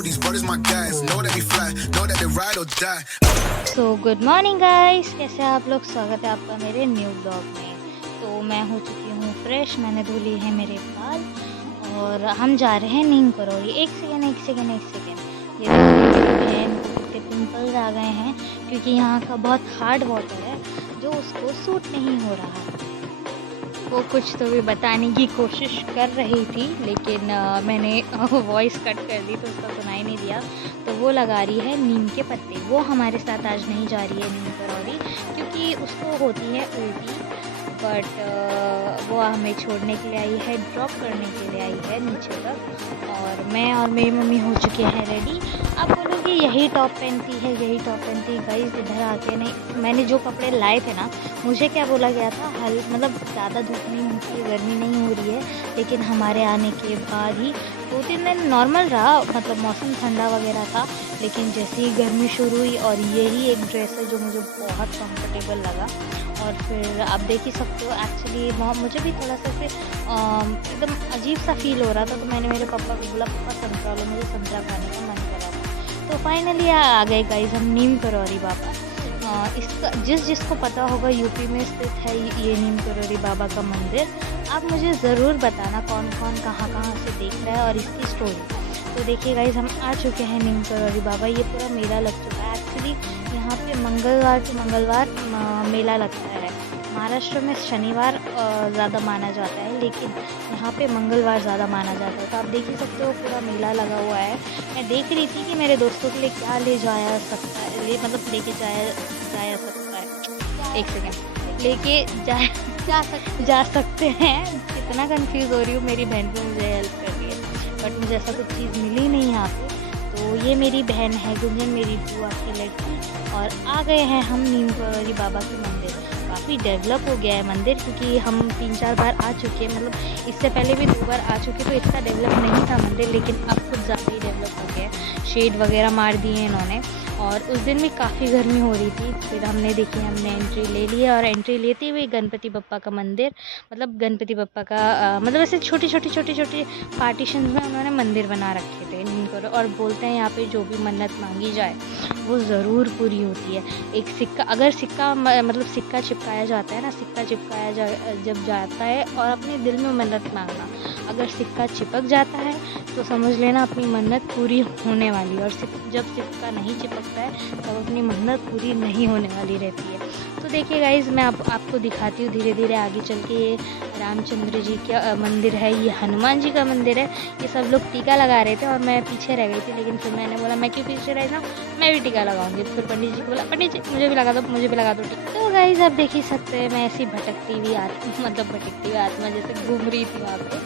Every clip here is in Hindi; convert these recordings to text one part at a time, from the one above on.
these brothers my guys. Know that we fly, know that they ride or die. So good morning guys, कैसे आप लोग। स्वागत है आपका मेरे न्यू ब्लॉग में। तो मैं हो चुकी हूँ फ्रेश, मैंने धो लिए हैं मेरे बाल और हम जा रहे हैं नीम करौली। एक सेकेंड। ये देखिए मेरी बहन को कितने पिंपल्स आ गए हैं क्योंकि यहाँ का बहुत हार्ड वाटर है जो उसको सूट नहीं हो रहा है। वो कुछ तो भी बताने की कोशिश कर रही थी लेकिन मैंने वॉइस कट कर दी तो उसका सुनाई नहीं दिया। तो वो लगा रही है नीम के पत्ते। वो हमारे साथ आज नहीं जा रही है नीम करौली क्योंकि उसको होती है उल्टी। बट वो हमें छोड़ने के लिए आई है, ड्रॉप करने के लिए आई है नीचे तक। और मैं और मेरी मम्मी हो चुके हैं रेडी। आप बोलोगे यही टॉप पहनती है, यही टॉप पहनती है। गाइस इधर आके नहीं, मैंने जो कपड़े लाए थे ना, मुझे क्या बोला गया था, मतलब ज़्यादा धूप नहीं होती है, गर्मी नहीं हो रही है। लेकिन हमारे आने के बाद ही 2-3 दिन नॉर्मल रहा, मतलब मौसम ठंडा वगैरह था। लेकिन जैसे ही गर्मी शुरू हुई और यही एक ड्रेस है जो मुझे बहुत कंफर्टेबल लगा। और फिर आप देख ही सकते हो, एक्चुअली मुझे भी थोड़ा सा से एकदम अजीब सा फील हो रहा था। तो मैंने मेरे पापा को बोला, पापा संतरा लो, मुझे संतरा खाने का मन कर रहा था। तो फाइनली आ गए गाइस हम नीम करौली बाबा। इसका जिसको पता होगा यूपी में स्थित है ये नीम करौली बाबा का मंदिर। आप मुझे ज़रूर बताना कौन कौन कहाँ से देख रहा है और इसकी स्टोरी। तो देखिए गाइस हम आ चुके हैं नीम करौली बाबा। ये पूरा मेला लग चुका है। एक्चुअली यहाँ पे मंगलवार टू मंगलवार मेला लगता है। महाराष्ट्र में शनिवार ज़्यादा माना जाता है लेकिन यहाँ पे मंगलवार ज़्यादा माना जाता है। तो आप देख ही सकते हो पूरा मेला लगा हुआ है। मैं देख रही थी कि मेरे दोस्तों के लिए क्या ले जाया सकता है, मतलब लेके जाया सकता है। एक सेकेंड, लेके जा सकते हैं। कितना कंफ्यूज हो रही हूँ, मेरी बहन को मुझे हेल्प कर रही है बट मुझे ऐसा कुछ चीज़ मिली नहीं यहाँ पे। तो ये मेरी बहन है गुंजन, मेरी बुआ की लड़की। और आ गए हैं हम नीम करौली बाबा के मंदिर। काफ़ी डेवलप हो गया है मंदिर क्योंकि हम 3-4 बार आ चुके हैं, मतलब इससे पहले भी 2 बार आ चुके। तो इतना डेवलप नहीं था मंदिर लेकिन अब कुछ ज़्यादा ही डेवलप हो गया है। शेड वगैरह मार दिए हैं इन्होंने। और उस दिन भी काफ़ी गर्मी हो रही थी। फिर हमने एंट्री ले ली है और एंट्री लेते हुए गणपति बप्पा का मंदिर, मतलब गणपति बप्पा का मतलब ऐसे छोटी पार्टीशन में उन्होंने मंदिर बना रखे थे नीम करो। और बोलते हैं यहाँ पे जो भी मन्नत मांगी जाए वो ज़रूर पूरी होती है। एक सिक्का, अगर सिक्का मतलब सिक्का चिपकाया जाता है ना, सिक्का चिपकाया जब जाता है और अपने दिल में मन्नत मांगना, अगर सिक्का चिपक जाता है तो समझ लेना अपनी मन्नत पूरी होने वाली है। और जब सिक्का नहीं चिपकता है तब अपनी मन्नत पूरी नहीं होने वाली रहती है। तो देखिए गाइज़ मैं आपको दिखाती हूँ धीरे धीरे आगे चल के। ये रामचंद्र जी का मंदिर है, ये हनुमान जी का मंदिर है। ये सब लोग टीका लगा रहे थे और मैं पीछे रह गई थी। लेकिन फिर मैंने बोला मैं क्यों पीछे रह जाऊँ, मैं भी टीका लगाऊंगी। फिर पंडित जी को बोला, पंडित जी मुझे भी लगा दो टीका। तो गाइज़ आप देख ही सकते हैं मैं ऐसी भटकती हुई आत्मा जैसे घूम रही थी वहाँ पे।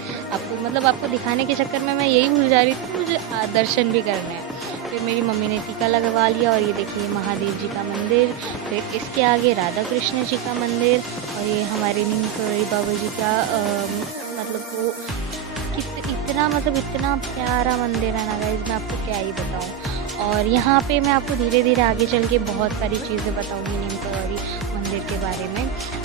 आपको दिखाने के चक्कर में मैं यही भूल जा रही थी मुझे दर्शन भी करने हैं। फिर मेरी मम्मी ने टीका लगवा लिया और ये देखिए महादेव जी का मंदिर। फिर इसके आगे राधा कृष्ण जी का मंदिर और ये हमारे नीम करौली बाबा जी का वो इतना प्यारा मंदिर है ना गाइस, मैं आपको क्या ही बताऊँ। और यहाँ पे मैं आपको धीरे धीरे आगे चल के बहुत सारी चीज़ें बताऊँगी नीम करौली मंदिर के बारे में।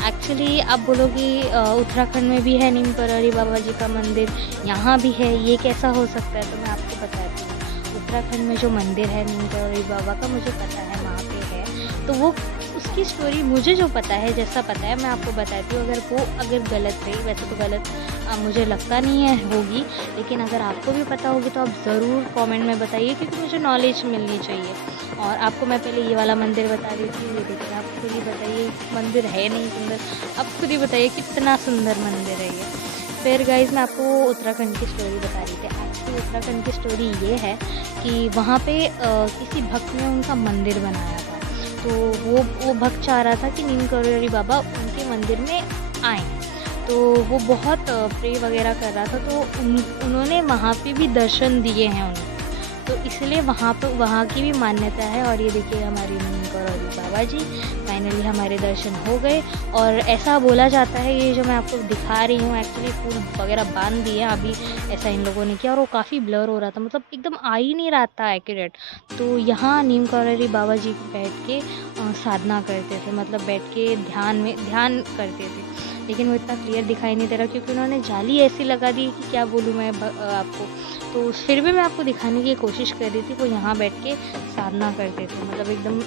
एक्चुअली आप बोलोगे उत्तराखंड में भी है नीम करौली बाबा जी का मंदिर, यहाँ भी है, ये कैसा हो सकता है। तो मैं आपको बताती हूँ, उत्तराखंड में जो मंदिर है नीम करौली बाबा का मुझे पता है वहाँ पे है। तो वो उसकी स्टोरी मुझे जो पता है, जैसा पता है मैं आपको बताती हूँ। अगर गलत रही, वैसे तो गलत मुझे लगता नहीं है होगी, लेकिन अगर आपको भी पता होगी तो आप ज़रूर कमेंट में बताइए क्योंकि मुझे नॉलेज मिलनी चाहिए। और आपको मैं पहले ये वाला मंदिर बता रही थी, ये देखिए आप खुद ही बताइए मंदिर है नहीं सुंदर, आप खुद ही बताइए कितना सुंदर मंदिर है ये। फिर गाइज़ मैं आपको उत्तराखंड की स्टोरी बता रही थी। एक्चुअली उत्तराखंड की स्टोरी ये है कि वहाँ पे किसी भक्त ने उनका मंदिर बनाया था। तो वो भक्त चाह रहा था कि नीम करौली बाबा उनके मंदिर में आए। तो वो बहुत प्रे वगैरह कर रहा था तो उन्होंने वहाँ पे भी दर्शन दिए हैं उनको। तो इसलिए वहाँ की भी मान्यता है। और ये देखिए हमारी नीम करौली बाबा जी, फाइनली हमारे दर्शन हो गए। और ऐसा बोला जाता है, ये जो मैं आपको दिखा रही हूँ एक्चुअली फूल वगैरह बांध दिए अभी, ऐसा इन लोगों ने किया और वो काफ़ी ब्लर हो रहा था, मतलब एकदम आ ही नहीं रहा था एक्यूरेट। तो यहाँ नीम करौली बाबा जी बैठ के साधना करते थे, मतलब बैठ के ध्यान करते थे। लेकिन वो इतना क्लियर दिखाई नहीं दे रहा क्योंकि उन्होंने जाली ऐसी लगा दी कि क्या बोलूँ मैं आपको। तो फिर भी मैं आपको दिखाने की कोशिश कर रही थी, वो यहाँ बैठ के साधना करते थे, मतलब एकदम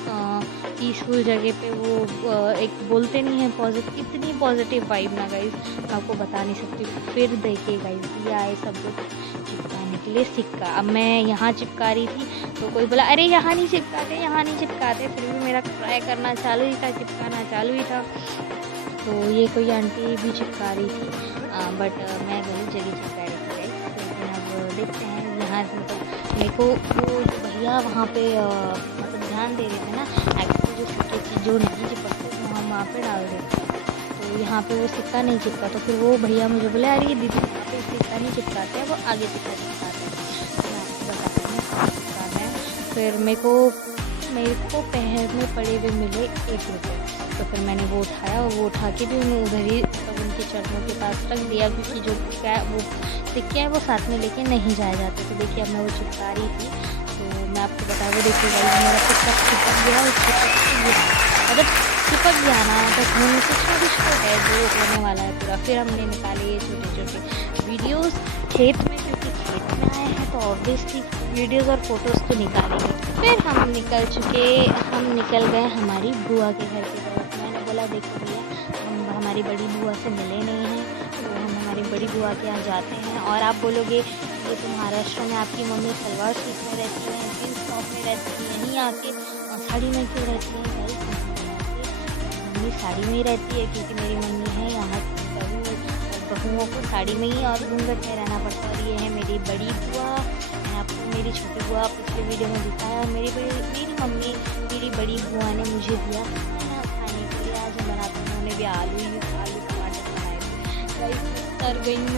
पीसफुल जगह पे वो एक बोलते नहीं है पॉजिटिव, इतनी पॉजिटिव वाइब ना गाइस मैं आपको बता नहीं सकती। फिर देखिए गाइस ये आए सब लोग चिपकाने के लिए सिक्का। अब मैं यहाँ चिपका रही थी तो कोई बोला अरे यहाँ नहीं चिपकाते, यहाँ नहीं चिपकाते, फिर भी मेरा ट्राई करना चालू ही था, चिपकाना चालू ही था। तो ये कोई आंटी भी चिपका रही थी, बट मैं गलत जगह चिपका रही थी गाइस। लेकिन अब देखते हैं यहाँ मतलब मेरे को वो जो भैया वहाँ पे मतलब ध्यान दे रहे थे ना, एक्चुअली जो सिक्के की जो नहीं चिपकते तो हम वहाँ पे डाल देते हैं, तो यहाँ पे वो सिक्का नहीं चिपका। तो फिर वो भैया मुझे बोले अरे ये दीदी यहाँ पे सिक्का नहीं चिपकाते हैं, वो आगे सिक्का चिपकाते हैं। तो मैं आपको बताती हूँ चिपकाना है। फिर मेरे को पैर में पड़े हुए मिले 1 रुपये, तो फिर मैंने वो उठाया और वो उठा के भी मैं उधर ही मतलब उनके चरणों के पास रख दिया, क्योंकि जो क्या वो सिक्के हैं वो साथ में लेके नहीं जाए जाते। तो देखिए अब मैं वो चिपका रही थी, तो मैं आपको बता वो देखिए गाइस मेरा सिक्का चिपक गया और चिपक गया, मतलब चिपक गया ना, तो हम कुछ ना कुछ तो है जो होने वाला है पूरा। फिर हमने निकाले ये छोटे छोटे वीडियोज़ खेत में, क्योंकि खेत में आए हैं तो ऑब्वियसली वीडियोज़ और फोटोज़ तो निकालेंगे। फिर हम निकल गए हमारी बुआ के घर की तरफ। मैंने बोला देखो भैया हम हमारी बड़ी बुआ से मिले नहीं हैं, तो हम हमारी बड़ी बुआ के यहाँ जाते हैं। और आप बोलोगे ये तो महाराष्ट्र में आपकी मम्मी सलवार सूट में रहती है, जीन्स टॉप में रहती है, यहीं आके साड़ी में क्यों रहती है? मम्मी साड़ी में ही रहती है, क्योंकि मेरी मम्मी है यहाँ बहुओं को साड़ी में ही और घूंघट में रहना पड़ता है। और ये है मेरी बड़ी बुआ, मैं आपको मेरी छोटी बुआ पिछले वीडियो में दिखाया। और मेरी मम्मी मेरी बड़ी बुआ ने मुझे दिया खाना खाने के लिए। आज हम बनाते हैं, उन्होंने भी आलू टमाटर बनाए थे। तर गई हूँ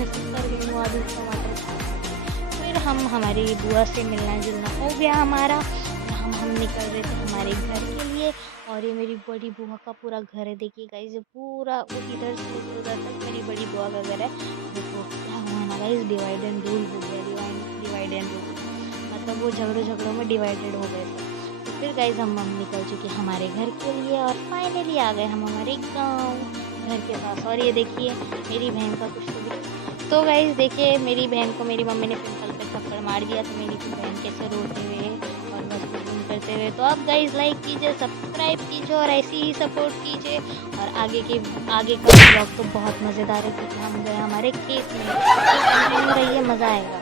आलू टमाटर खा के। फिर हम हमारी बुआ से मिलना जुलना हो गया हमारा। हम निकल रहे थे हमारे घर के लिए, और ये मेरी बड़ी बुआ का पूरा घर है। देखिए गाइस पूरा वो इधर से उधर तक मेरी बड़ी बुआ का घर है। देखो क्या हुआ ना गाइस, डिवाइड एंड रूल हो गया, डिवाइड एंड रूल, मतलब वो झगड़ों में डिवाइडेड हो गए थे। तो फिर गाइस हम निकल चुके हमारे घर के लिए, और फाइनली आ गए हम हमारे गाँव घर के पास। और ये देखिए मेरी बहन का कुछ तो गाइस देखिए मेरी बहन को मेरी मम्मी ने पिंपल पे थप्पड़ मार दिया, तो मेरी बहन कैसे रोते हुए और बस करते हुए। तो आप गाइस लाइक कीजिए, सब्सक्राइब कीजिए और ऐसे ही सपोर्ट कीजिए। और आगे का ब्लॉग तो बहुत मज़ेदार है, क्योंकि हम गए हमारे खेत में, तो कंटिन्यू रहिए, मज़ा आएगा।